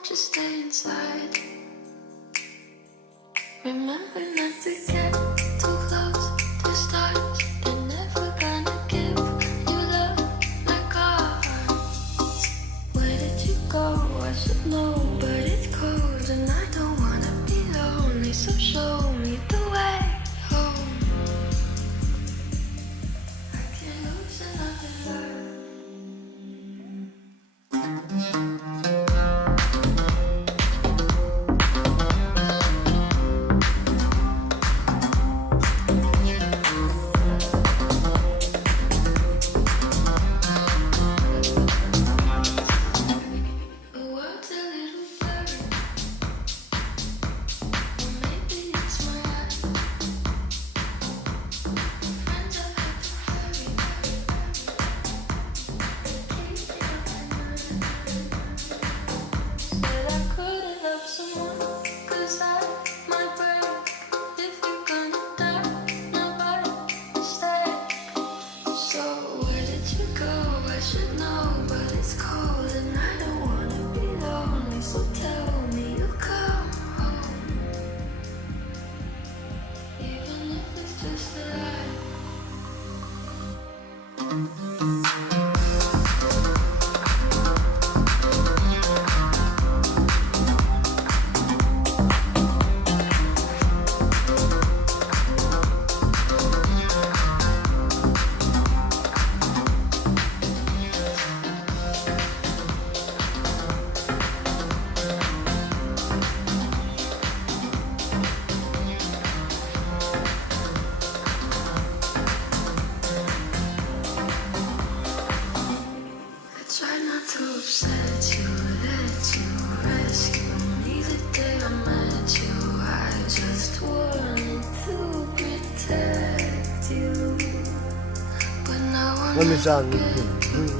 Won't you stay inside? Remember not to get too close to stars. They're never gonna give you love like ours. Where did you go? I should know, but it's cold and I don't wanna be lonely. So show me the way home. I can't lose another love.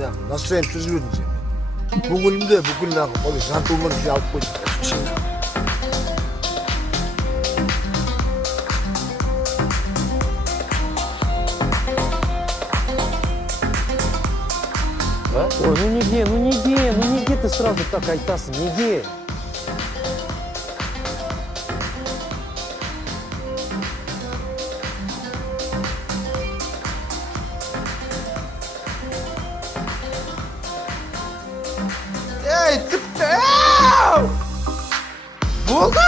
Sen nasıl hem çözülürdün sen? Bugün ne yapalım? Sen durmanı şey alıp koydun. Ой, ну нигде ты сразу так айтасың, неге? Ey tıpkı! Buldun!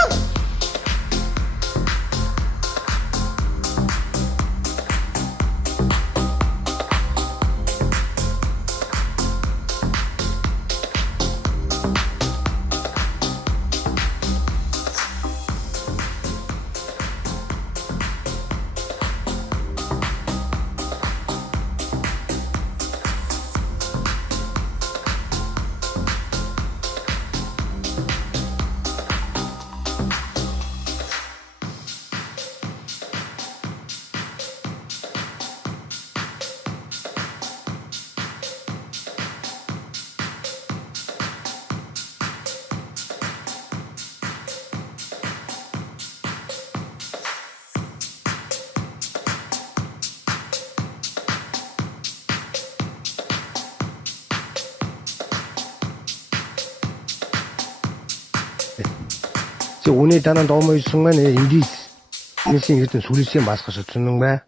오늘따라 너무 순간에 인디 인생 같은 소리세 마스크서 듣는 거야.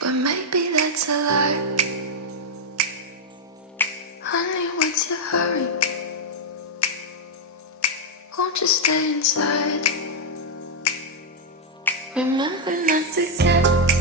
But maybe that's a lie. Honey, what's your hurry? Won't you stay inside? Remember not to get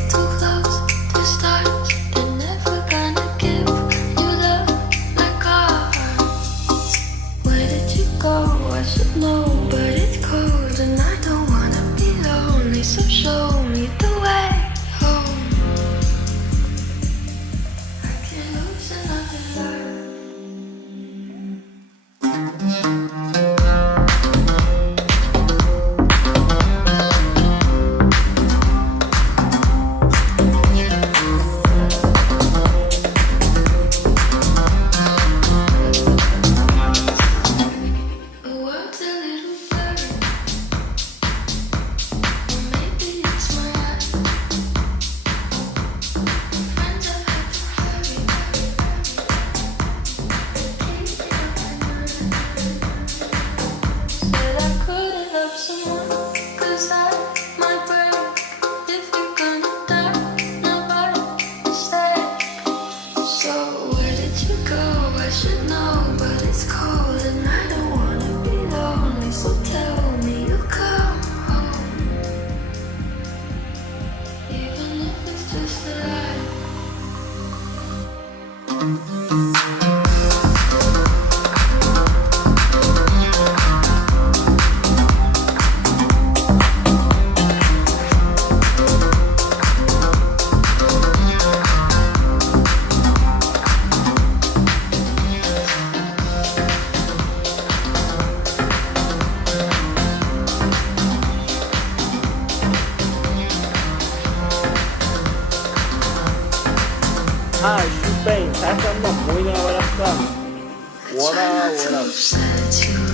қашанда мойныңа барасың. Орап, орап. Said you